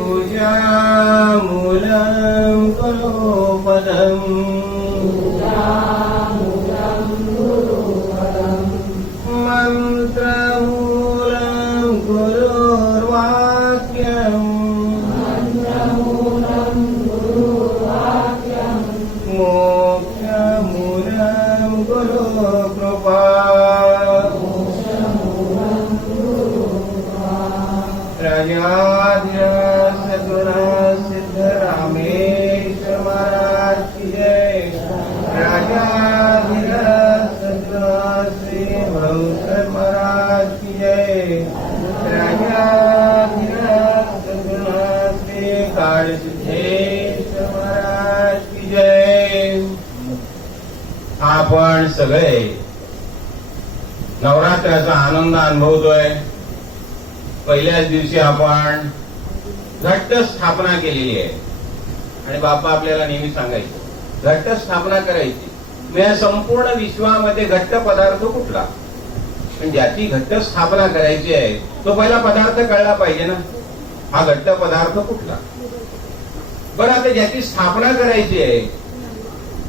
पूजामूलं गुरुपदम् मन्त्रमूलं गुरुर्वाक्यम् मोक्षमूलं गुरुकृपा राजाधिराज सद्गुरु सिद्धरामेश्वर महाराज की जय। राजाधिराज सद्गुरु श्री भवसर महाराज की जय। राजाधिराज सद्गुरु श्री काळसिद्धेश्वर महाराज की जय। आपण सगळे नवरात्राचा आनंद अनुभवतोय। पहिल्याच दिवशी आपण घट्ट स्थापना केलेली आहे आणि बाप्पा आपल्याला नेहमी सांगायचे घट्ट स्थापना करायची। या संपूर्ण विश्वामध्ये घट्ट पदार्थ कुठला, पण ज्याची घट्ट स्थापना करायची आहे तो पहिला पदार्थ कळला पाहिजे ना, हा घट्ट पदार्थ कुठला। बरं, आता ज्याची स्थापना करायची आहे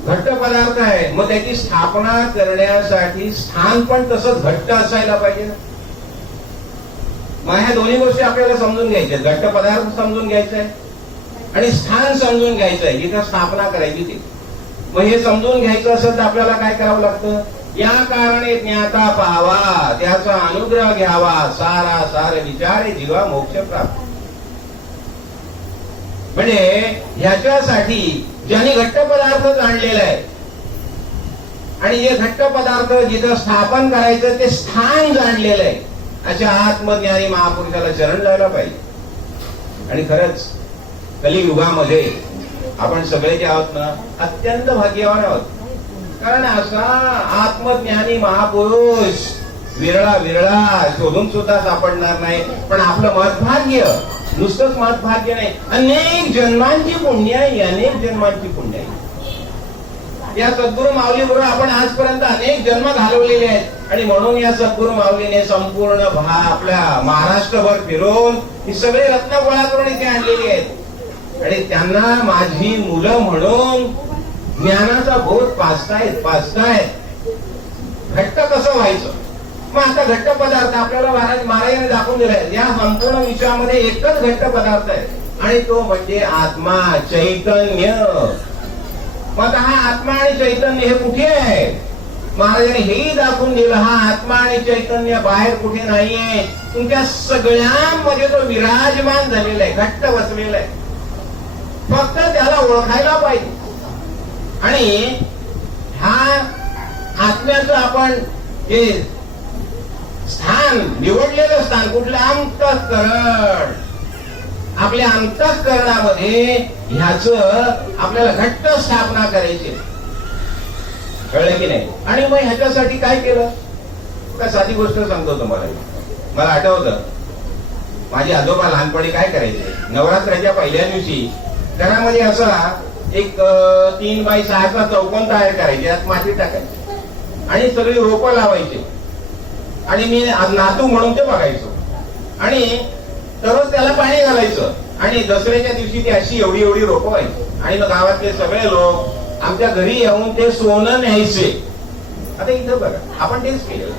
घट्ट पदार्थ आहे, मग त्याची स्थापना करण्यासाठी स्थान पण तसंच घट्ट असायला पाहिजे ना। मग ह्या दोन्ही गोष्टी आपल्याला समजून घ्यायच्या, घट्ट पदार्थ समजून घ्यायचा आहे आणि स्थान समजून घ्यायचं आहे जिथं स्थापना करायची ते। मग हे समजून घ्यायचं असेल तर आपल्याला काय करावं लागतं, या कारणे ज्ञाता पाहावा, त्याचा अनुग्रह घ्यावा, सारा सार विचारे जीवा मोक्ष प्राप्त। म्हणजे ह्याच्यासाठी ज्यांनी घट्ट पदार्थ जाणलेला आहे आणि हे घट्ट पदार्थ जिथं स्थापन करायचं ते स्थान जाणलेलं आहे, अशा आत्मज्ञानी महापुरुषाला शरण जायला पाहिजे। आणि खरंच कलियुगामध्ये आपण सगळे जे आहोत ना अत्यंत भाग्यवान आहोत, कारण असा आत्मज्ञानी महापुरुष विरळा विरळा शोधून सुद्धा सापडणार नाही। पण आपलं महत्भाग्य, नुसतंच महत्भाग्य नाही, अनेक जन्मांची पुण्य आहे, अनेक जन्मांची पुण्य आहे। या सद्गुरु माऊली बरोबर आपण आजपर्यंत अनेक जन्म घालवलेले आहेत आणि म्हणून या सद्गुरु माऊलीने संपूर्ण आपल्या महाराष्ट्रभर फिरून ही सगळे रत्न गोळा करून इथे आणलेली आहेत आणि त्यांना माझी मुलं म्हणून ज्ञानाचा बोध पाचतायत। घट्ट कसं व्हायचं, मग आता घट्ट पदार्थ आपल्याला महाराजांनी दाखवून दिलाय। या संपूर्ण विश्वामध्ये एकच घट्ट पदार्थ आहे आणि तो म्हणजे आत्मा, चैतन्य। मग हा आत्मा आणि चैतन्य हे कुठे आहे, महाराजांनी हेही दाखवून दिलं। हा आत्मा आणि चैतन्य बाहेर कुठे नाहीये, तुमच्या सगळ्यांमध्ये तो विराजमान झालेला आहे, घट्ट बसलेला आहे, फक्त त्याला ओळखायला पाहिजे। आणि ह्या आत्म्याचं आपण हे स्थान निवडलेलं स्थान कुठलं, अंतःकरण। आपल्या अंतःकरणामध्ये ह्याच आपल्याला घट्ट स्थापना करायची, कळलं की नाही। आणि मग ह्याच्यासाठी काय केलं, का साधी गोष्ट सांगतो तुम्हाला। मला आठवतं माझे आजोबा लहानपणी काय करायचे, नवरात्राच्या पहिल्या दिवशी घरामध्ये असा एक 3 बाय 6चा चौकोन तयार करायचे, यात माती टाकायची आणि सगळी रोपं लावायची आणि मी नातू म्हणून ते बघायचो आणि तरच त्याला पाणी घालायचं आणि दसऱ्याच्या दिवशी ती अशी एवढी एवढी रोपं व्हायची आणि मग गावातले सगळे लोक आमच्या घरी येऊन ते सोनं न्यायचे। आता इथं बघा आपण तेच केलं,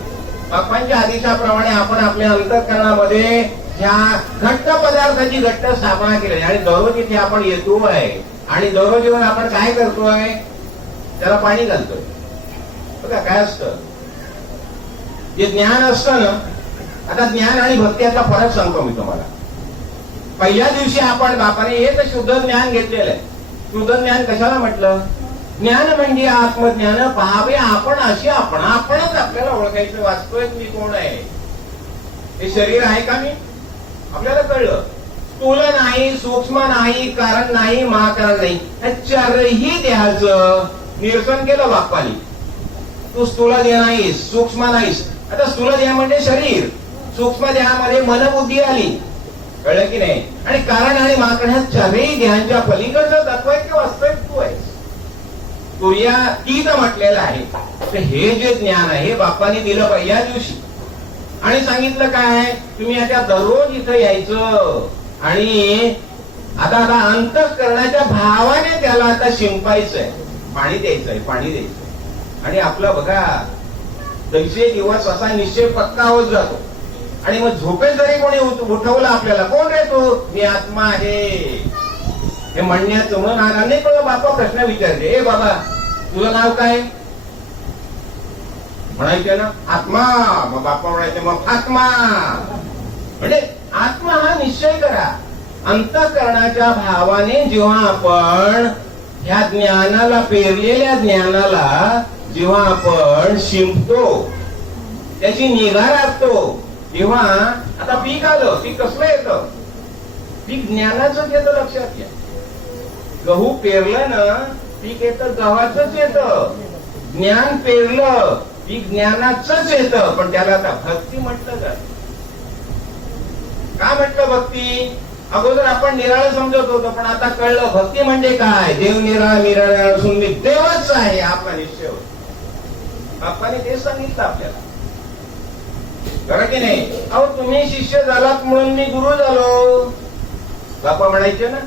बाप्पांच्या आदेशाप्रमाणे आपण आपल्या अंतःकरणामध्ये ह्या घट्ट पदार्थाची घट्ट स्थापना केली आणि दररोज इथे आपण येतो आहे आणि दररोज येऊन आपण काय करतोय, त्याला पाणी घालतोय। बघा काय असतं, जे ज्ञान असतं ना, आता ज्ञान आणि भक्ती याचा फरक सांगतो मी तुम्हाला। पहिल्या दिवशी आपण बापाने हे तर शुद्ध ज्ञान घेतलेलं आहे। शुद्ध ज्ञान कशाला म्हटलं, ज्ञान म्हणजे आत्मज्ञान पाहावे आपण, अशी आपणच आपल्याला ओळखायचं, वाचतोय मी कोण आहे, हे शरीर आहे का मी, आपल्याला कळलं। स्थूल नाही, सूक्ष्म नाही, कारण नाही, महाकारण नाही, या चारही देहाचं निरसन केलं बाप्पानी। तू स्थूल देह नाहीस, सूक्ष्म नाहीस। आता स्थूल देह म्हणजे शरीर, सूक्ष्म देहामध्ये मनबुद्धी आली, कळलं की नाही। आणि कारण आणि महाकारण ह्या चारही देहांच्या पलीकडचं तत्व आहे की वास्तविक तू आहेस, तुर्यातीत म्हटलेलं आहे। तर हे जे ज्ञान आहे बाप्पानी दिलं पहिल्या दिवशी आणि सांगितलं काय, तुम्ही आता दररोज इथं यायचं आणि आता आता अंतःकरणाच्या भावाने त्याला आता शिंपायचंय, पाणी द्यायचंय, पाणी द्यायचंय. आणि आपलं बघा तैसे दिवस असा निश्चय पक्का होत जातो. आणि मग झोपेत जरी कोणी उठवलं आपल्याला, कोण रे तू, मी आत्मा आहे हे म्हणण्याचं. म्हणून अनेक वेळा बापा प्रश्न विचारले, ए बाबा तुझं नाव काय, म्हणायचे ना आत्मा. मग बापा म्हणायचे मग आत्मा. म्हणजे आत्मा हा निश्चय करा. अंतःकरणाच्या भावाने जेव्हा आपण ह्या ज्ञानाला, पेरलेल्या ज्ञानाला जेव्हा आपण शिंपतो, त्याची निगा राखतो, तेव्हा आता पीक आलं. पीक कसलं येतं, पीक ज्ञानाचंच येतं. लक्षात घ्या, गहू पेरलं ना पीक येतं, गव्हाचंच येतं. ज्ञान पेरलं पीक ज्ञानाचंच येतं. पण त्याला आता भक्ती म्हटलं का म्हटलं भक्ती? अगोदर आपण निराळ समजत होतो, पण आता कळलं भक्ती म्हणजे काय. देव निराळ, निराळ असून मी देवच आहे आपला निश्चय होतो. बाप्पाने तेच सांगितलं आपल्याला, खरं की नाही. अहो तुम्ही शिष्य झालात म्हणून मी गुरु झालो. बाप्पा म्हणायचे ना,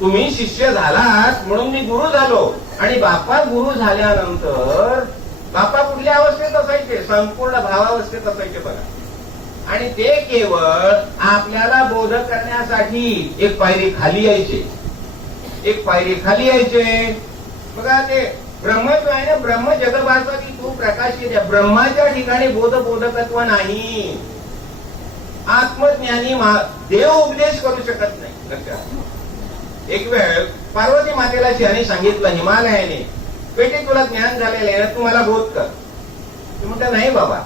तुम्ही शिष्य झालात म्हणून मी गुरु झालो. आणि बाप्पा गुरु झाल्यानंतर बाप्पा कुठल्या अवस्थेत असायचे, संपूर्ण भावावस्थेत असायचे बघा. आणि ते केवळ आपल्याला बोध करण्यासाठी एक पायरी खाली यायचे, एक पायरी खाली यायचे. बघा ते ब्रह्म जो आहे ना, ब्रह्म जगभाचा की तू प्रकाशित आहे. ब्रह्माच्या ठिकाणी बोधकत्व नाही. आत्मज्ञानी देव उपदेश करू शकत नाही. लक्षात. एक वेळ पार्वती मातेला शिवाने सांगितलं हिमालयाने, बेटे तुला ज्ञान झालेलं आहे ना, तू मला बोध कर. तू म्हणता नाही बाबा,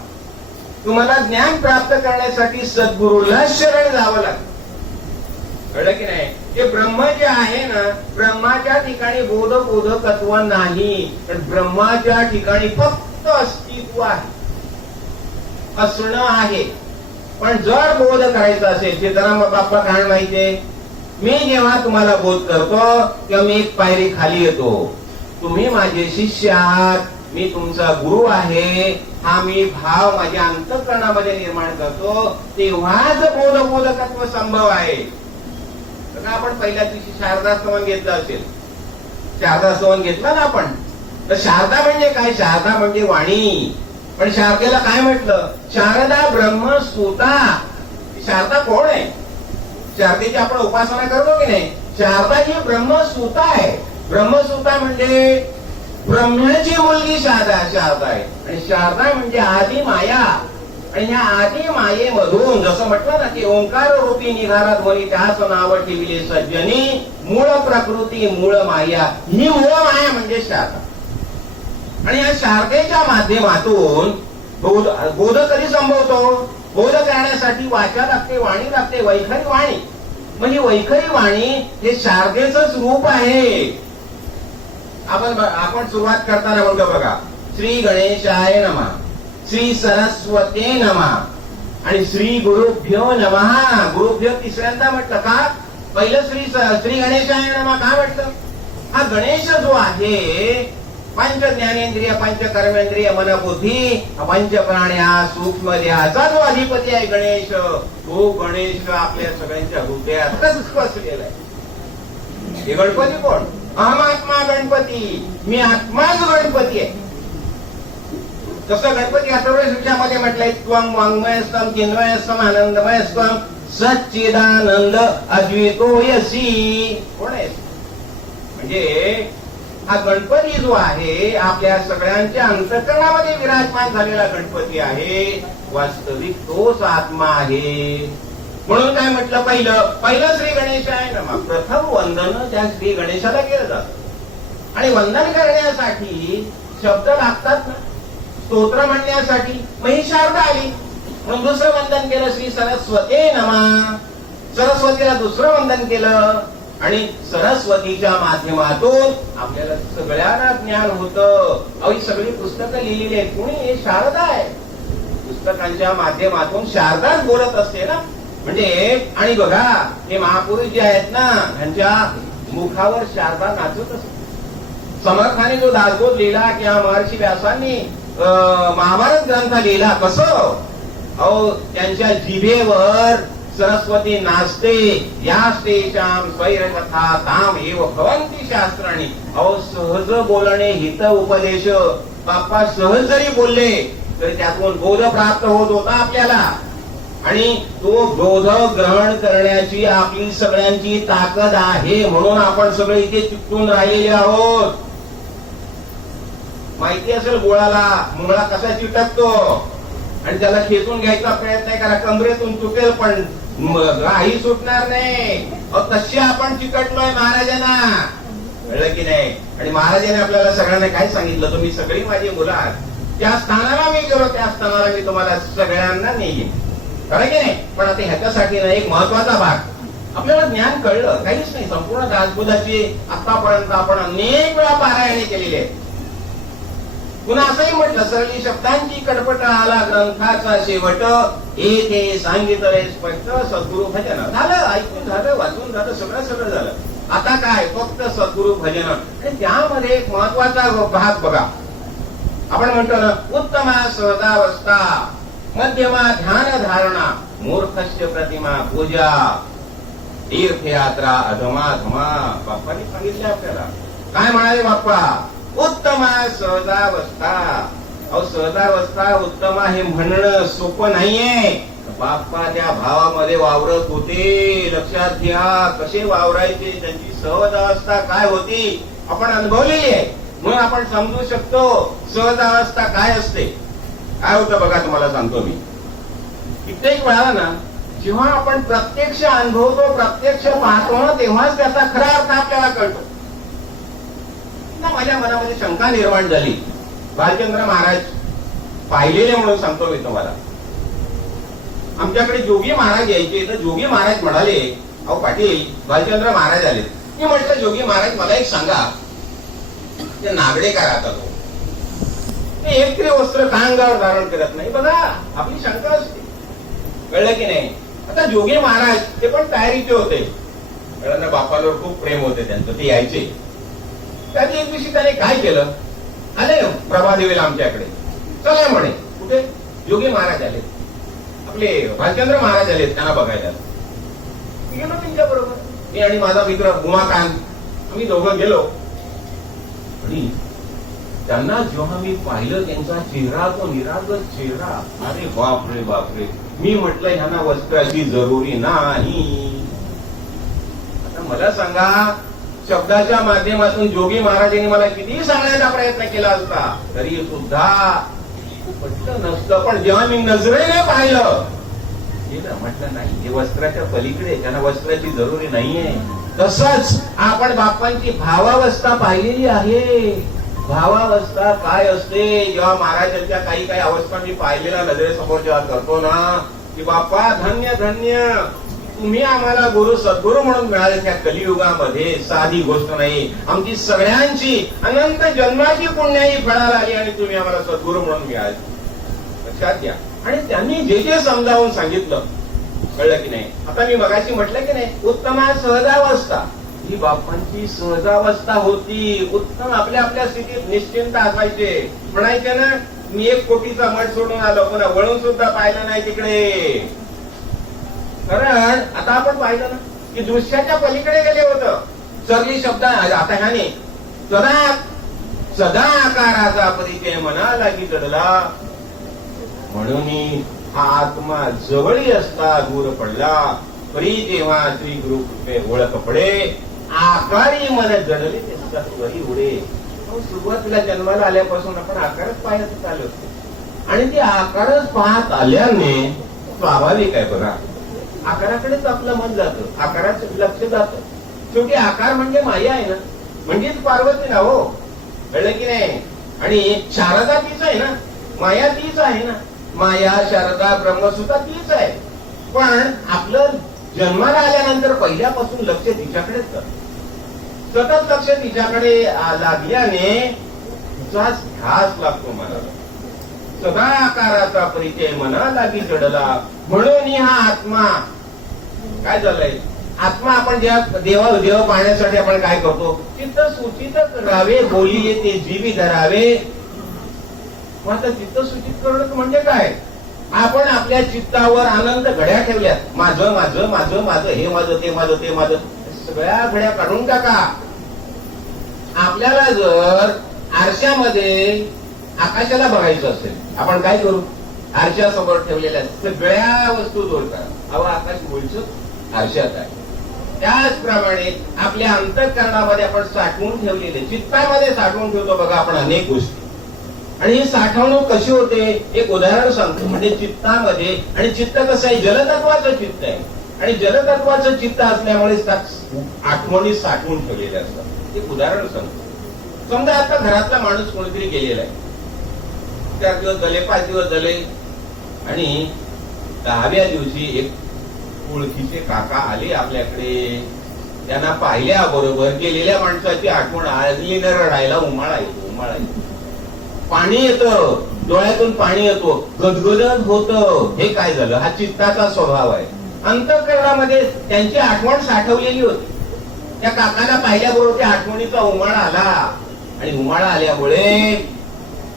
तुम्हाला ज्ञान प्राप्त करण्यासाठी सद्गुरूला शरण जावं लागतं. कळलं की नाही. ते ब्रह्म जे आहे ना, ब्रह्माच्या ठिकाणी बोधकत्व नाही, पण ब्रह्माच्या ठिकाणी फक्त अस्तित्व आहे, असणं आहे. पण जर बोध करायचा असेल, ते जरा मग बाप्पा काय माहितीये, मी जेव्हा तुम्हाला बोध करतो तेव्हा मी एक पायरी खाली येतो. तुम्ही माझे शिष्य आहात, मी तुमचा गुरु आहे, हा मी भाव माझ्या अंतःकरणामध्ये निर्माण करतो, तेव्हाच बोधकत्व संभव आहे. आपण पहिल्या दिवशी शारदा स्तवन घेतलं असेल, शारदा स्तवन घेतलं ना आपण, तर शारदा म्हणजे काय, शारदा म्हणजे वाणी. पण शारदेला काय म्हटलं, शारदा ब्रह्मस्तुता. शारदा कोण आहे, शारदेची आपण उपासना करतो की नाही. शारदा ही ब्रह्मस्तुता आहे. ब्रह्मस्तुता म्हणजे ब्रह्माची मुलगी शारदा आहे. आणि शारदा म्हणजे आदी माया. आणि या आदी मायेमधून जसं म्हटलं ना की ओंकार रूपी निघाला ध्वनी, त्याच नाव ठेवले सज्जनी, मूळ प्रकृती मूळ माया. ही मूळ माया म्हणजे शारदा. आणि या शारदेच्या माध्यमातून बोध कधी संभवतो, बोध करण्यासाठी वाचा लागते, वाणी लागते, वैखरी वाणी. म्हणजे वैखरी वाणी हे शारदेचंच रूप आहे. आपण सुरुवात करताना म्हणतो बघा, श्री गणेशाय नमः, श्री सरस्वते नमः आणि श्री गुरुभ्यो नमः. गुरुभ्यो तिसऱ्यांदा म्हटलं का, पहिलं श्री गणेशाय नमः का म्हटलं. हा गणेश जो आहे, पंच ज्ञानेंद्रिय, पंच कर्मेंद्रिय, मन बुद्धी, पंच प्राणी, हा सूक्ष्म देहाचा जो अधिपती आहे गणेश, तो गणेश आपल्या सगळ्यांच्या हृदयातच बसलेला आहे. हे गणपती कोण, अहमात्मा गणपती, मी आत्माच गणपती आहे. जसं गणपती अथर्वशीर्षामध्ये शिक्षामध्ये म्हटलंय, त्वं वाङ्मयस्तम चिन्मयस्तम आनंदमयस्तम सच्चिदानंद अद्वितोयसी. कोण आहे म्हणजे हा गणपती जो आहे आपल्या सगळ्यांच्या अंतःकरणामध्ये विराजमान झालेला गणपती आहे. वास्तविक तोच आत्मा आहे. म्हणून काय म्हटलं, पहिलं श्री गणेशाय नमः. प्रथम वंदन त्या श्री गणेशाला केलं जातं. आणि वंदन करण्यासाठी शब्द लागतात ना, स्तोत्र म्हणण्यासाठी. मग ही शारदा आली म्हणून दुसरं वंदन केलं, श्री सरस्वते नमः. सरस्वतीला दुसरं वंदन केलं. आणि सरस्वतीच्या माध्यमातून आपल्याला सगळ्यांना ज्ञान होतं. अहो ही सगळी पुस्तकं लिहिलेली आहेत, कोणी, हे शारदा आहे. पुस्तकांच्या माध्यमातून शारदाच बोलत असते ना. म्हणजे आणि बघा हे महापुरुष जे आहेत ना, त्यांच्या मुखावर शारदा नाचत असते. समर्थाने जो दासबोध लिहिला किंवा महर्षी व्यासांनी महाभारत ग्रंथ लिहिला, कसं अहो त्यांच्या जिभेवर सरस्वती नाचते. यास्तेषां स्वैरकथा ताम एव भवन्ति शास्त्राणि. अहो सहज बोलणे हित उपदेश. बाप्पा सहज जरी बोलले तरी त्यातून बोध प्राप्त होत होता आपल्याला. आणि तो बोध ग्रहण करण्याची आपली सगळ्यांची ताकद आहे, म्हणून आपण सगळे इथे चिकटून राहिलेले आहोत. माहिती असेल गोळाला मुंगळा कसा चिटकतो आणि त्याला खेचून घ्यायचा प्रयत्न करा, कमरेतून तुटेल पण काही सुटणार नाही. तशी आपण चिकटलोय महाराजांना, कळलं की नाही. आणि महाराजांनी आपल्याला सगळ्यांना काय सांगितलं, तुम्ही सगळी माझी मुलं आहात. त्या स्थानाला मी गेलो, त्या स्थानाला मी तुम्हाला सगळ्यांना नेईन, कळलं की नाही. पण आता ह्याच्यासाठी ना एक महत्वाचा भाग, आपल्याला ज्ञान कळलं काहीच नाही. संपूर्ण दासबोधाची आतापर्यंत आपण अनेक वेळा पारायणे केलेली आहे. पुन्हा असंही म्हटलं, सरली शब्दांची कडपट आला ग्रंथाचा शेवट, ते सांगितले स्पष्ट सद्गुरु भजन. झालं, ऐकून झालं, वाचून झालं, सगळं झालं. आता काय, फक्त सद्गुरु भजन. आणि त्यामध्ये एक महत्वाचा भाग बघा, आपण म्हणतो ना, उत्तमा सहजावस्था, मध्यमा ध्यान धारणा, मूर्खस्य प्रतिमा पूजा, तीर्थयात्रा अधमा. बाप्पांनी सांगितले आपल्याला. काय म्हणाले बाप्पा, उत्तमा सहजावस्था. अहो सहजावस्था उत्तमा हे म्हणणं सोपं नाहीये. बाप्पा त्या भावामध्ये वावरत होते. लक्षात घ्या कसे वावरायचे, त्यांची सहजावस्था काय होती आपण अनुभवलेली आहे, म्हणून आपण समजू शकतो सहजावस्था काय असते. काय होतं बघा, तुम्हाला सांगतो मी. कित्येक वेळा ना, जेव्हा आपण प्रत्यक्ष अनुभवतो, प्रत्यक्ष पाहतो ना, तेव्हाच त्याचा खरा अर्थ आपल्याला कळतो. माझ्या मनामध्ये शंका निर्माण झाली. भालचंद्र महाराज पाहिलेले म्हणून सांगतो मी तुम्हाला. आमच्याकडे जोगी महाराज यायचे, तर जोगी महाराज म्हणाले, अहो पाटील भालचंद्र महाराज आले. मी म्हटलं जोगी महाराज मला एक सांगा, ते नागडे का राहतात, ते एक तरी वस्त्र का अंगावर धारण करत नाही. बघा आपली शंका असते, कळलं की नाही. आता जोगी महाराज ते पण तयारीचे होते, कळलं ना, बापावर खूप प्रेम होते त्यांचं, ते यायचे. त्याची एक दिवशी त्याने काय केलं, आले प्रभादेवीला आमच्याकडे, चला म्हणे. कुठे, जोगी महाराज आले, आपले भालचंद्र महाराज आले त्यांना बघायला. गेलो त्यांच्या बरोबर, मी आणि माझा मित्र उमाकांत, आम्ही दोघं गेलो. आणि त्यांना जेव्हा मी पाहिलं, त्यांचा चेहरा तो निरागस चेहरा, अरे बापरे बापरे. मी म्हटलं ह्यांना वस्त्राची जरुरी नाही. आता मला सांगा, शब्दाच्या माध्यमातून जोगी महाराजांनी मला किती सांगण्याचा प्रयत्न केला असता तरी सुद्धा पटलं नसतं. पण जेव्हा मी नजरेने पाहिलं, म्हटलं नाही, हे वस्त्राच्या पलीकडे, त्यांना वस्त्राची जरुरी नाहीये. तसंच आपण बाप्पांची भावावस्था पाहिलेली आहे. भावावस्था काय असते, जेव्हा महाराजांच्या काही काही अवस्था मी पाहिलेला नजरेसमोर जेव्हा करतो ना, की बाप्पा धन्य धन्य, तुम्ही आम्हाला गुरु सद्गुरु म्हणून मिळाले त्या कलियुगामध्ये, साधी गोष्ट नाही. आमची सगळ्यांची अनंत जन्माची पुण्याही फळाला आली आणि तुम्ही आम्हाला सद्गुरु म्हणून मिळाले. लक्षात घ्या. आणि त्यांनी जे जे समजावून सांगितलं, कळलं की नाही. आता मी मगाशी म्हटलं की नाही, उत्तमा सहजावस्था, ही बाप्पांची सहजावस्था होती. उत्तम आपल्या आपल्या स्थितीत निश्चिंत असायचे. म्हणायचे ना, मी 1 कोटीचा मठ सोडून आलो, पुन्हा वळून सुद्धा पाहिलं नाही तिकडे. कारण आता आपण पाहिलं ना, की दृश्याच्या पलीकडे गेले होतं. सरली शब्द आता ह्याने सदा आकाराचा परिचय मनाला की चढला, म्हणून हा आत्मा जवळी असता दूर पडला. परी जेव्हा श्री गुरु कृपे ओळख पडे, आकारी मन जडले ते सत्वरी उडे. सुरुवातीला जन्माला आल्यापासून आपण आकारच पाहत आलो असतो, आणि ते आकारच पाहत आल्याने स्वाभाविक आहे बघा, आकाराकडेच आपलं मन जातं, आकाराचं लक्ष जातं. शेवटी आकार म्हणजे माया आहे ना, म्हणजेच पार्वती ना. हो, कळलं की नाही. आणि शारदा तीच आहे ना, माया तीच आहे ना. माया शारदा ब्रह्मसुद्धा तीच आहे. पण आपलं जन्माला आल्यानंतर पहिल्यापासून लक्ष तिच्याकडेच जातं, सतत लक्ष तिच्याकडे लागल्याने तिचाच ध्यास लागतो मनाला. सदा आकाराचा परिचय मना लागी चढला, म्हणून हा आत्मा काय झालंय. आत्मा आपण जेव्हा देव पाहण्यासाठी आपण काय करतो, चित्त सूचित करावे, बोली येते जीवी धरावे. मग आता चित्त सूचित करणं म्हणजे काय, आपण आपल्या चित्तावर आनंद घड्या ठेवल्यात, माझं माझं माझं माझं, हे माझं ते माझं ते माझं, सगळ्या घड्या काढून टाका. आपल्याला जर आरशामध्ये आकाशाला बघायचं असेल, आपण काय करू? आरशासमोर ठेवलेल्या सगळ्या वस्तू दूर करा. अहो आकाश मूळच आरशात आहे. त्याचप्रमाणे आपल्या अंतःकरणामध्ये आपण साठवून ठेवलेले, चित्तामध्ये साठवून ठेवतो बघा आपण अनेक गोष्टी. आणि ही साठवणूक कशी होते एक उदाहरण सांगतो. म्हणजे चित्तामध्ये, आणि चित्त कसं आहे, जलतत्वाचं चित्त आहे. आणि जलतत्वाचं चित्त असल्यामुळे आठवणी साठवून ठेवलेल्या असतात. एक उदाहरण सांगतो. समजा आता घरातला माणूस कोणीतरी गेलेला आहे, 4 दिवस झाले, 5 दिवस झाले, आणि 10व्या दिवशी एक ओळखीचे काका आले आपल्याकडे. त्यांना पाहिल्याबरोबर गेलेल्या माणसाची आठवण आली न रडायला उमाळा येतो, उमाळा येतो. पाणी येतं, डोळ्यातून पाणी येतो, गदगदत होतं. हे काय झालं? हा चित्ताचा स्वभाव आहे. अंतःकरणामध्ये त्यांची आठवण साठवलेली होती. त्या काकाला पाहिल्याबरोबर त्या आठवणीचा उमाळा आला, आणि उमाळा आल्यामुळे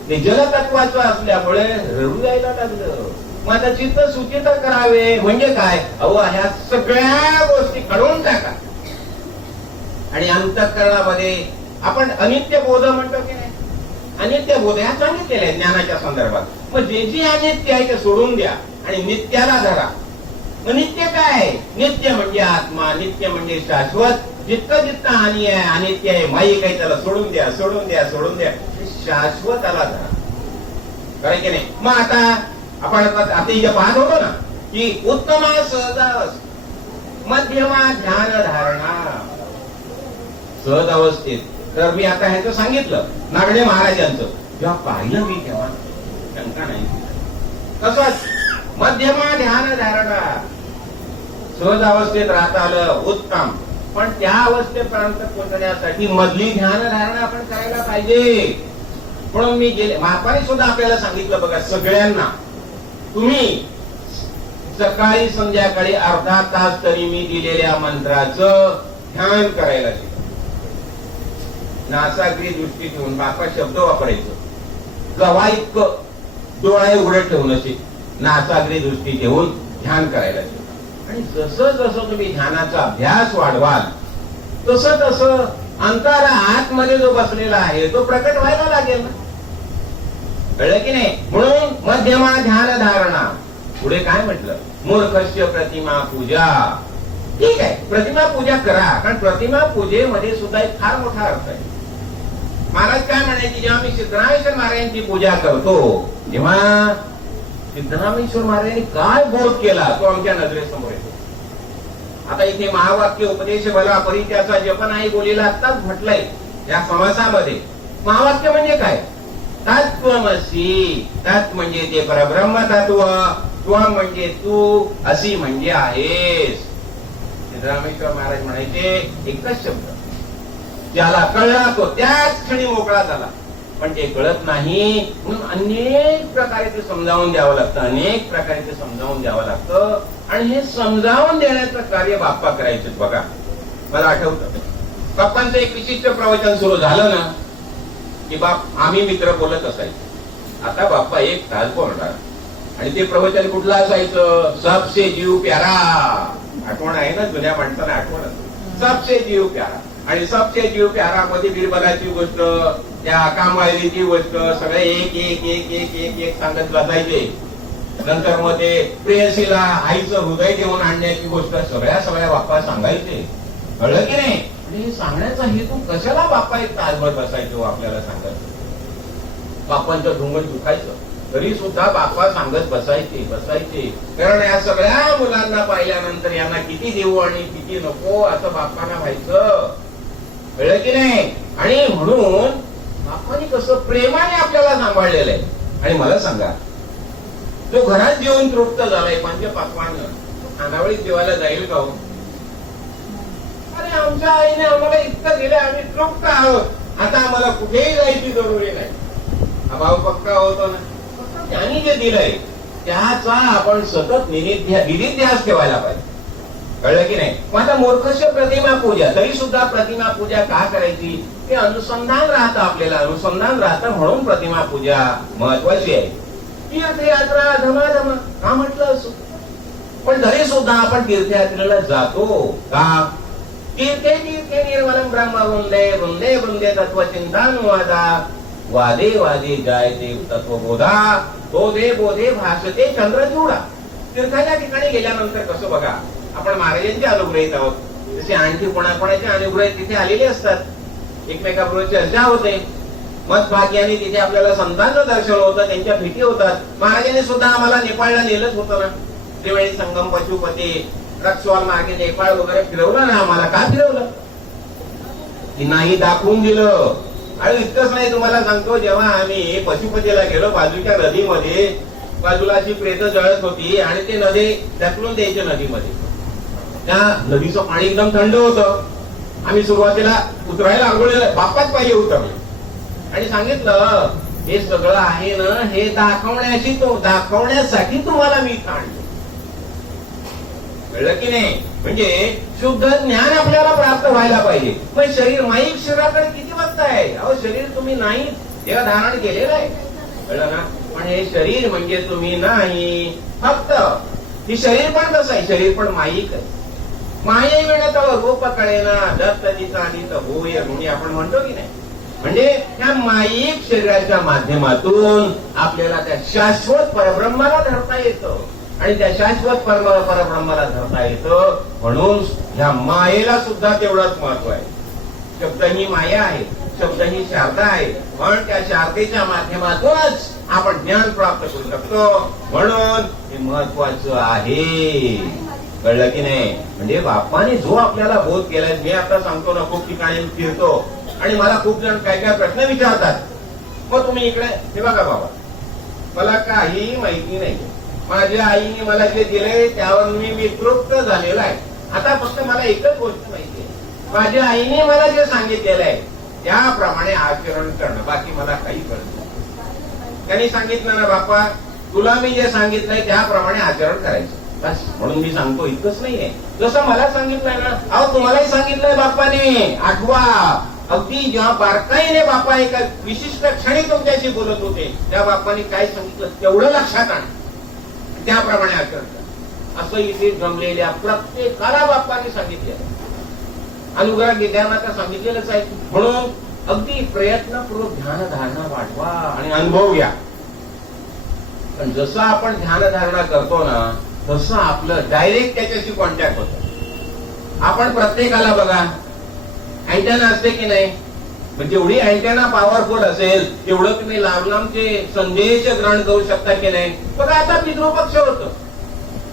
ते जलतत्वाचं असल्यामुळे रडू जायला लागलं. मग आता चित्त सूचित करावे म्हणजे काय? अहो ह्या सगळ्या गोष्टी काढून टाका. आणि अंतःकरणामध्ये आपण अनित्य बोध म्हणतो की नाही, अनित्य बोध ह्या सांगितलेल्या आहे ज्ञानाच्या संदर्भात. मग जे जे अनित्य आहे ते सोडून द्या आणि नित्याला धरा. मग नित्य काय? नित्य म्हणजे आत्मा, नित्य म्हणजे शाश्वत. जितकं जितकं हानी आहे, अनित्य आहे, माईक आहे, त्याला सोडून द्या, सोडून द्या, सोडून द्या. शाश्वताला धरा. काय की नाही? मग आता आपण आता इथे पाहत होतो ना की उत्तमा सहजावस्था, मध्यमा ध्यान धारणा. सहज अवस्थेत तर मी आता ह्याचं सांगितलं नागडे महाराजांचं, जेव्हा पाहिलं मी तेव्हा शंका नाही. तसंच मध्यमा ध्यान धारणा, सहज अवस्थेत राहता आलं उत्तम. पण त्या अवस्थेपर्यंत पोहोचण्यासाठी मधली ध्यान धारणा आपण करायला पाहिजे. म्हणून मी गेले महापाने सुद्धा आपल्याला सांगितलं बघा, सगळ्यांना तुम्ही सकाळी संध्याकाळी अर्धा तास तरी मी दिलेल्या मंत्राचं ध्यान करायला शिका. नासाग्री दृष्टी ठेवून बापा शब्द वापरायचं. गव्हा इतकं डोळे उघडे ठेवून असे नासाग्री दृष्टी ठेवून ध्यान करायला शिका. आणि जसं जसं तुम्ही ध्यानाचा अभ्यास वाढवाल तसं तसं अंतरा आतमध्ये जो बसलेला आहे तो प्रकट व्हायला लागेल ना. कळलं की नाही? म्हणून मध्यमा ध्यान धारणा. पुढे काय म्हटलं? मूर्खस्य प्रतिमा पूजा. ठीक आहे, प्रतिमा पूजा करा, कारण प्रतिमा पूजेमध्ये सुद्धा एक फार मोठा अर्थ आहे. महाराज काय म्हणायचे, जेव्हा मी सिद्धरामेश्वर महाराजांची पूजा करतो, जेव्हा सिद्धरामेश्वर महाराजांनी काय बोध केला तो आमच्या नजरेसमोर येतो. आता इथे महावाक्य उपदेश भला परित्याचा जप नाही बोलीला आत्ताच म्हटलंय या समासामध्ये. महावाक्य म्हणजे काय? तत्त्वमसी. तत् म्हणजे ते परब्रह्म तत्व, त्वम म्हणजे तू, असी म्हणजे आहेस. सिद्धरामेश्वर महाराज म्हणायचे एकच शब्द, ज्याला कळला तो त्याच क्षणी मोकळा झाला. पण ते कळत नाही म्हणून अनेक प्रकारे ते समजावून द्यावं लागतं, अनेक प्रकारे ते समजावून द्यावं लागतं. आणि हे समजावून देण्याचं कार्य बाप्पा करायचे. बघा मला आठवतं बाप्पांचं एक विशिष्ट प्रवचन सुरू झालं ना की आम्ही मित्र बोलत असायचो. आता बाप्पा 1 तास बोलणार आणि ते प्रवचन कुठलं असायचं? सबसे जीव प्यारा. आठवण आहे ना, जुन्या माणसाला आठवण असते. सबसे जीव प्यारा. आणि सबसे जीव प्यारा मध्ये बिरबलाची गोष्ट, त्या कामवालीची गोष्ट, सगळे एक एक एक एक एक एक सांगत बसायचे. नंतर मग ते प्रेयसीला आईचं हृदय देऊन आणण्याची गोष्ट सगळ्या बाप्पा सांगायचे. कळलं की नाही? आणि सांगण्याचा हेतू कशाला बाप्पा 1 तासभर बसायचो आपल्याला सांगत. बाप्पांचं ढोंगण दुखायचं तरी सुद्धा बाप्पा सांगत बसायचे बसायचे. कारण या सगळ्या मुलांना पाहिल्यानंतर यांना किती देऊ आणि किती नको असं बाप्पांना व्हायचं. कळलं की नाही? आणि म्हणून बाप्पांनी कसं प्रेमाने आपल्याला सांभाळलेलं आहे. आणि मला सांगा, जो घरात जेवून तृप्त झालाय पंचपाक्वानं, खानावळीत जेवायला जाईल का हो? अरे आमच्या आईने आम्हाला इतकं दिलं, आम्ही तृप्त आहोत, आता आम्हाला कुठेही जायची जरुरी नाही. हा भाव पक्का होतो ना. त्यांनी जे दिलंय त्याचा आपण सतत निधिध्यास ठेवायला पाहिजे. कळलं की नाही? मग आता मूर्खस्य प्रतिमा पूजा, तरी सुद्धा प्रतिमा पूजा का करायची? ते अनुसंधान राहतं, आपल्याला अनुसंधान राहतं म्हणून प्रतिमा पूजा महत्वाची आहे. तीर्थयात्रा धमाधम का म्हटलं असो, पण तरी सुद्धा आपण तीर्थयात्रेला जातो का? तीर्थे तीर्थे निर्मलम ब्रह्म वृंदे वृंदे वृंदे तत्वचिंतानुवादा वादे वादे जायते तत्वबोधा बोधे बोधे भासते चंद्रचूडा. तीर्थाच्या ठिकाणी गेल्यानंतर कसं बघा, आपण महाराजांचे अनुग्रहित आहोत, तसे आणखी कोणाकोणाचे अनुग्रहित तिथे आलेले असतात. एकमेकाबरोबर चर्चा होते, मतभाग्याने तिथे आपल्याला संतांचं दर्शन होतं, त्यांच्या भेटी होतात. महाराजांनी सुद्धा आम्हाला नेपाळला नेलंच होतं ना, त्रिवेणी संगम पशुपती रक्सवाल मार्गे नेपाळ वगैरे फिरवलं ना आम्हाला. का फिरवलं? की नाही दाखवून दिलं. आणि इतकंच नाही, तुम्हाला सांगतो, जेव्हा आम्ही पशुपतीला गेलो, बाजूच्या नदीमध्ये बाजूला अशी प्रेत जळत होती आणि ते नदी ढकलून द्यायचे नदीमध्ये. त्या नदीचं पाणी एकदम थंड होतं. आम्ही सुरुवातीला उतरायला आंघोळीला बापाच पाहिजे उतरले आणि सांगितलं, हे सगळं आहे ना, हे दाखवण्यासाठी तुम्हाला मी इथं आणलं. कळलं की नाही? म्हणजे शुद्ध ज्ञान आपल्याला प्राप्त व्हायला पाहिजे. पण शरीर माईक शरीराकडे किती बघताय? अहो, शरीर तुम्ही नाही देह धारण केलेलं आहे, कळलं ना? पण हे शरीर म्हणजे तुम्ही नाही. फक्त हे शरीर पण कसं आहे? शरीर पण माईक आहे. माये वेळेत रूप कळेना दत्त दिसानित होय ऋणी आपण म्हणतो की नाही? म्हणजे त्या माईक शरीराच्या माध्यमातून आपल्याला त्या शाश्वत परब्रह्माला धरता येतं. आणि त्या शाश्वत परब्रह्माला धरता येतं. म्हणून ह्या मायेला सुद्धा तेवढंच महत्व आहे. शब्द ही माया आहे, शब्द ही शारदा आहे, पण त्या शारदेच्या माध्यमातूनच आपण ज्ञान प्राप्त करू शकतो. म्हणून हे महत्वाचं आहे. कळलं की नाही? म्हणजे बाप्पाने जो आपल्याला बोध केलाय, मी आता सांगतो ना, खूप ठिकाणी फिरतो आणि मला खूप जण काय काय प्रश्न विचारतात. मग तुम्ही इकडे हे बघा बाबा, मला काही माहिती नाही, माझ्या आईने मला जे दिले त्यावर मी तृप्त झालेला आहे. आता फक्त मला एकच गोष्ट माहिती आहे, माझ्या आईने मला जे सांगितलेलं आहे त्याप्रमाणे आचरण करणं, बाकी मला काही कळत नाही. त्यांनी सांगितलं ना, बाप्पा तुला मी जे सांगितलंय त्याप्रमाणे आचरण करायचं, बस. म्हणून मी सांगतो, इतकंच नाहीये. जसं मला सांगितलंय ना, अहो तुम्हालाही सांगितलंय बाप्पाने. आठवा, अगदी जेव्हा बारकाईने बाप्पा एका विशिष्ट क्षणी तुमच्याशी बोलत होते, त्या बाप्पाने काय सांगितलं तेवढं लक्षात आण, त्याप्रमाणे आचरण कर. असं इथे जमलेल्या प्रत्येकाला बाप्पाने सांगितलेलं, अनुग्रह घेताना तर सांगितलेलंच आहे. म्हणून अगदी प्रयत्नपूर्वक ध्यान धारणा वाढवा आणि अनुभव घ्या. पण जसं आपण ध्यान धारणा करतो ना, तसं आपलं डायरेक्ट त्याच्याशी कॉन्टॅक्ट होतं. आपण प्रत्येकाला बघा, अँटेना असते की नाही? म्हणजे जेवढी अँटेना पॉवरफुल असेल तेवढं तुम्ही लांब लांबचे संदेश ग्रहण करू शकता की नाही? बघा, आता पितृपक्ष होतं,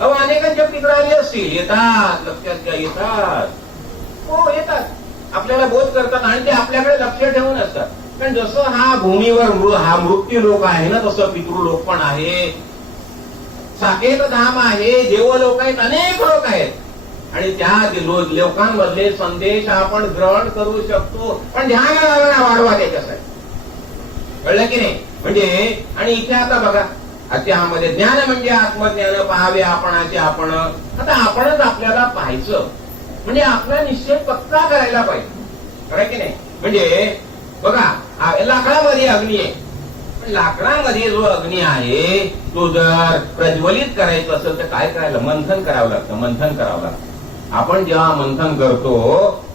अहो अनेकांच्या पितृ आले असतील, येतात, लक्षात घ्या, येतात, हो येतात, आपल्याला बोध करतात आणि ते आपल्याकडे लक्ष ठेवून असतात. कारण जसं हा भूमीवर हा मृत्यू लोक आहे ना, तसं पितृ लोक पण आहे, साकेत धाम आहे, देव लोक आहेत, अनेक लोक आहेत. आणि त्या लोकांमधले संदेश आपण ग्रहण करू शकतो. पण ध्यान धारणा वाढवा त्याच्यासाठी, कळलं की नाही? म्हणजे आणि इथे आता बघा, त्यामध्ये ज्ञान म्हणजे आत्मज्ञान पाहावे आपणाचे आपण. आता आपणच आपल्याला पाहायचं म्हणजे आपला निश्चय पक्का करायला पाहिजे, कळलं की नाही? म्हणजे बघा, लाकडामध्ये अग्नी आहे, पण लाकडामध्ये जो अग्नी आहे तो जर प्रज्वलित करायचा असेल तर काय करायला? मंथन करावं लागतं, मंथन करावं लागतं. आपण जेव्हा मंथन करतो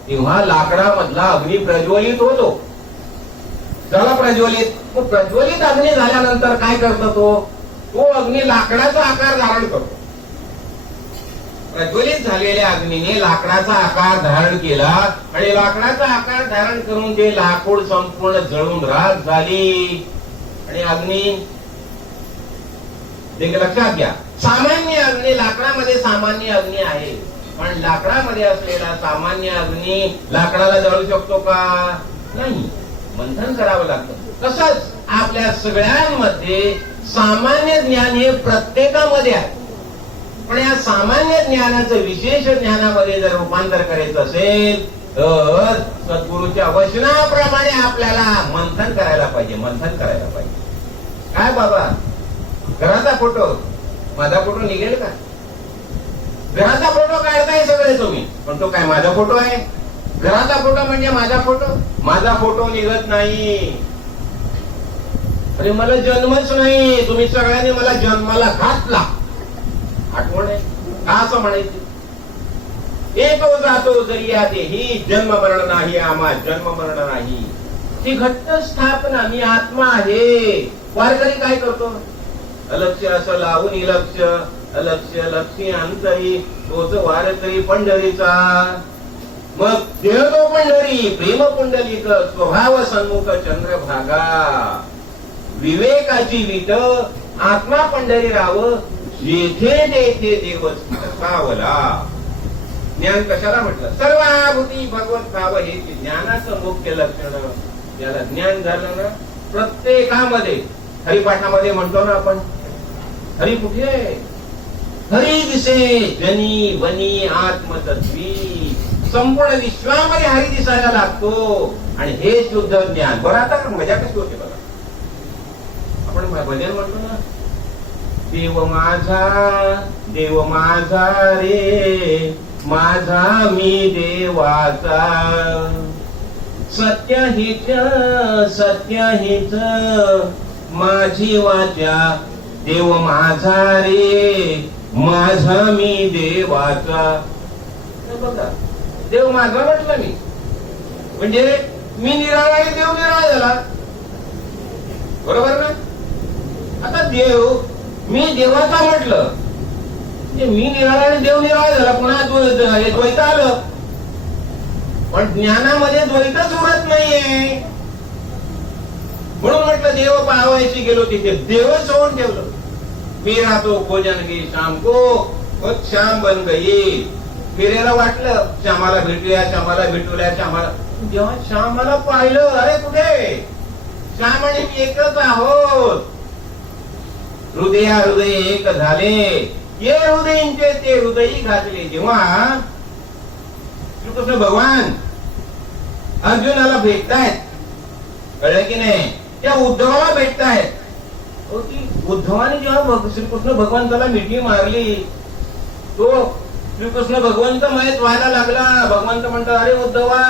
तेव्हा लाकडामधला अग्नी प्रज्वलित होतो. झाला प्रज्वलित. तो प्रज्वलित अग्नी झाल्यानंतर काय करतो? तो अग्नी लाकडाचा आकार धारण करतो. प्रज्वलित झालेल्या अग्नीने लाकडाचा आकार धारण केला आणि लाकडाचा आकार धारण करून ते लाकूड संपूर्ण जळून राख झाली. आणि अग्नी लक्षात घ्या, सामान्य अग्नी, लाकडामध्ये सामान्य अग्नी आहे, पण लाकडामध्ये असलेला सामान्य अग्नी लाकडाला जळू शकतो का? नाही, मंथन करावं लागतं. तसंच आपल्या सगळ्यांमध्ये सामान्य ज्ञान हे प्रत्येकामध्ये आहे, पण या सामान्य ज्ञानाचं विशेष ज्ञानामध्ये जर रूपांतर करायचं असेल तर सद्गुरूच्या वचनाप्रमाणे आपल्याला मंथन करायला पाहिजे, मंथन करायला पाहिजे. काय बाबा, घराचा फोटो, माझा फोटो निघेल का? घराचा फोटो काढताय सगळे तुम्ही, पण तो काय माझा फोटो आहे? घराचा फोटो म्हणजे माझा फोटो? माझा फोटो निघत नाही. अरे मला जन्मच नाही, तुम्ही सगळ्यांनी मला जन्माला घातला. आठवण आहे का असं म्हणायचं? येतो जातो जरी या देही, जन्म मरण नाही आम्हा, जन्म मरण नाही. ती घट्ट स्थापना, मी आत्मा आहे. वारकरी काय करतो? अलक्ष असं लावून लक्ष, अलक्ष लक्षी अंतरी, तोच वारकरी पंढरीचा. मग देह तो पंढरी, प्रेम पुंडलिक, स्वभाव सन्मुख चंद्रभागा. विवेकाची वीट, आत्मा पंढरी राव, जेथे तेथे देव सावला. ज्ञान कशाला म्हटलं? सर्वाभूती भगवत भाव हे ज्ञानाचं मुख्य लक्षण. ज्याला ज्ञान झालं ना, प्रत्येकामध्ये, हरिपाठामध्ये म्हणतो ना आपण, हरी कुठे? हरी दिसे जनी वनी आत्मतत्वी. संपूर्ण विश्वामध्ये हरी दिसायला लागतो. आणि हे शुद्ध ज्ञान. बरं, आता मजा कशी होते बघा. आपण भजन म्हणतो ना, देव माझा रे, माझा मी देवाचा. सत्य हिच माझी वाचा, देव माझा रे, माझा मी देवाचा. बघा, देव माझा म्हटलं मी, म्हणजे मी निराळा आहे, देव निराळा झाला. बरोबर ना? आता देव मी देवाचा म्हटलं, मी निराळा आणि देव निराळा झाला. पुन्हा द्वैत आलं. पण ज्ञानामध्ये द्वैतच उरत नाहीये. म्हणून म्हटलं देव पाहावायची गेलो तिथे देवच होऊन ठेवलं. मी राहतो भोजन गे शाम को, श्याम बन गई. फिरायला वाटलं श्यामाला भेटूया, श्यामाला भेटूया, श्यामाला. जेव्हा श्यामाला पाहिलं, अरे कुठे श्याम आणि मी एकच आहोत. हृदय एक झाले, ये हृदयींचे ते हृदयी घातले. जेव्हा श्रीकृष्ण भगवान अर्जुनाला भेटतायत, कळलं की नाही? त्या उद्धवाला भेटतायत. उद्धवाने जेव्हा श्रीकृष्ण भगवंताला मिठी मारली, तो श्रीकृष्ण भगवंत मयत व्हायला लागला. भगवंत म्हणतो, अरे उद्धवा,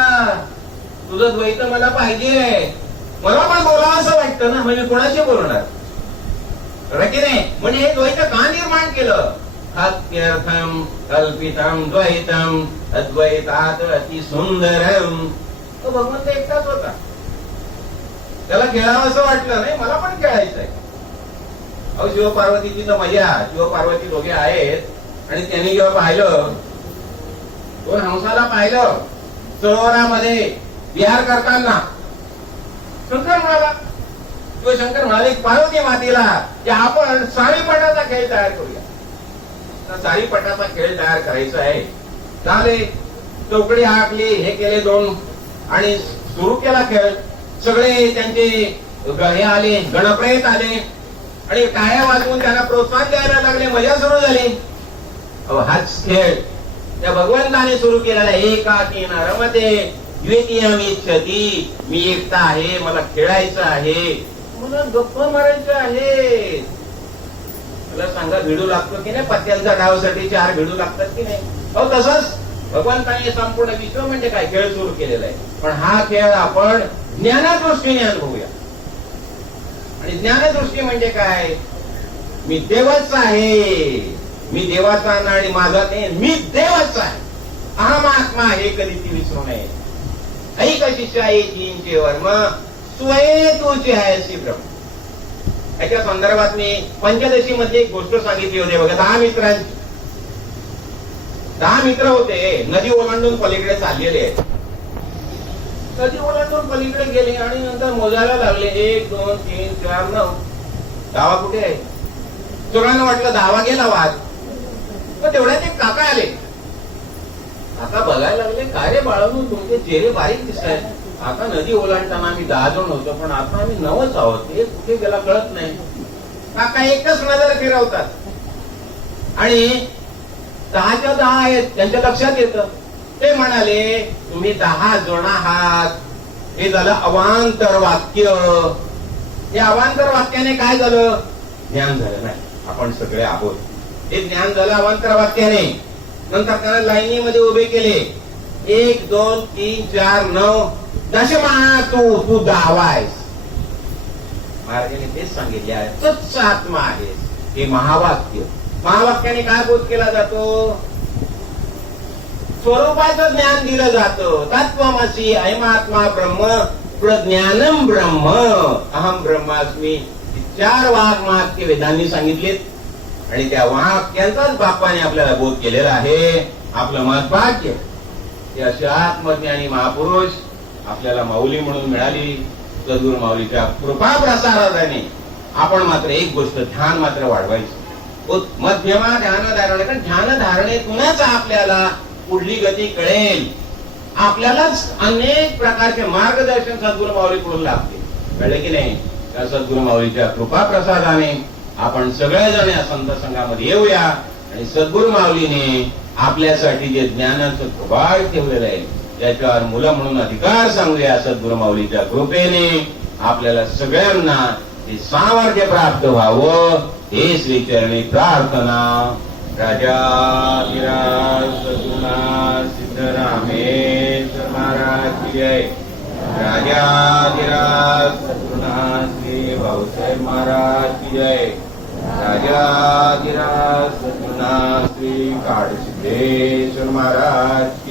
तुझं द्वैत मला पाहिजे. मला पण बोलावं असं वाटतं ना, म्हणजे कोणाशी बोलणार? की नाही? म्हणजे हे द्वैत का निर्माण केलं? हात्यर्थम कल्पितम द्वैतम अद्वैतात अति सुंदरम. तो भगवंत एकटाच होता. त्याला खेळावं असं वाटलं नाही, मला पण खेळायचंय. अहो, शिवपार्वतीची तर मजा. शिवपार्वती दोघे आहेत आणि त्यांनी जेव्हा पाहिलं, दोन हंसाला पाहिलं सरोवरामध्ये विहार करताना, शंकर म्हणाला, शंकर म्हणाले पार्वती मातेला की आपण सारीपटाचा खेळ तयार करूया. सारीपटाचा खेळ तयार करायचा आहे. झाले, चौकडी हाकली, हे केले दोन, आणि सुरू केला खेळ. सगळे त्यांचे हे आले, गणप्रेत आले आणि टाळ्या वाजवून त्यांना प्रोत्साहन द्यायला लागले. मजा सुरू झाली. हाच खेळ त्या भगवंताने सुरू केलेला. एकाकी न रमते द्वितीयमिच्छति. मी एकटा आहे, मला खेळायचं आहे, मला गप्पा मारायचं आहे. मला सांगा, भिडू लागतो की नाही? पत्त्यांच्या डावासाठी 4 भिडू लागतात की नाही? अहो, तसंच भगवंताने संपूर्ण विश्व म्हणजे काय खेळ सुरू केलेला आहे. पण हा खेळ आपण ज्ञानादृष्टीने अनुभवूया. आणि ज्ञानदृष्टी म्हणजे काय? मी देवाचा आहे, मी देवाचा आणि माझा नाही, मी देवाचा आहे. अहम आत्मा हे कधी ती विसरू नये. ऐक शिष्या येतींचे वर्म, स्वये तुझे आहे अशी ब्रह्म. याच्या संदर्भात मी पंचदशी मध्ये एक गोष्ट सांगितली होती बघा. 10 मित्रांची, 10 मित्र होते, नदी ओलांडून पलीकडे चाललेले आहेत. नदी ओलांडून पलीकडे गेले आणि नंतर मोजायला लागले. 1 2 3 4 9. धावा कुठे आहे? चोरांना वाटलं धावा गेला वाद. तर तेवढ्यात एक काका आले. काका बघायला लागले, काय रे बाळांनो, तुमचे चेहरे बारीक दिसत आहेत. आता नदी ओलांडताना आम्ही 10 जण होतो, पण आता आम्ही 9च आहोत. हे कुठे गेला कळत नाही. काका एकच नजर फिरवतात आणि 10च्या 10 आहेत त्यांच्या लक्षात येतं. ते म्हणाले, तुम्ही 10 जण आहात. हे झालं अवांतर वाक्य. या अवांतर वाक्याने काय झालं? ज्ञान झालं नाही, आपण सगळे आहोत. हे ज्ञान झालं अवांतर वाक्याने. नंतर त्याला लाईनीमध्ये उभे केले. 1 2 3 4 9. दशमा तू 10 आहेस. महाराजांनी तेच सांगितले आहे, तोच आत्मा आहे. हे महावाक्य, महावाक्याने काय बोध केला जातो? स्वरूपाचं ज्ञान दिलं जातं. तत्त्वमसि अयमात्मा ब्रह्म प्रज्ञानम ब्रह्म अहम ब्रह्मास्मी. 4 वाक्य वेदांनी सांगितलेत आणि त्या वाक्यांचाच बाप्पाने आपल्याला बोध केलेला आहे. आपलं महत्वाक्य ते असे आत्मज्ञानी महापुरुष आपल्याला माऊली म्हणून मिळाली. सद्गुरू माऊलीच्या कृपा प्रसाराने आपण मात्र एक गोष्ट, ध्यान मात्र वाढवायचं. मध्यमा ध्यान धारणे, कारण ध्यान धारणेतूनच आपल्याला पुढली गती कळेल. आपल्यालाच अनेक प्रकारचे मार्गदर्शन सद्गुरू माऊलीकडून लाभते. कळले की नाही? त्या सद्गुरू माऊलीच्या कृपा प्रसादाने आपण सगळेजण या संत संघामध्ये येऊया आणि सद्गुरू माऊलीने आपल्यासाठी जे ज्ञानाचं कबाड ठेवलेलं आहे त्याच्यावर मुलं म्हणून अधिकार सांगूया. सद्गुरू माऊलीच्या कृपेने आपल्याला सगळ्यांना हे सामर्थ्य प्राप्त व्हावं, हे श्रीचरणी प्रार्थना. राजाधिराज सद्गुरुनाथ सिद्धरामेश्वर महाराज की जय. राजाधिराज सद्गुरुनाथ श्री भाऊसाहेब महाराज की जय. राजाधिराज सद्गुरुनाथ श्री काळसिद्धेश्वर महाराज की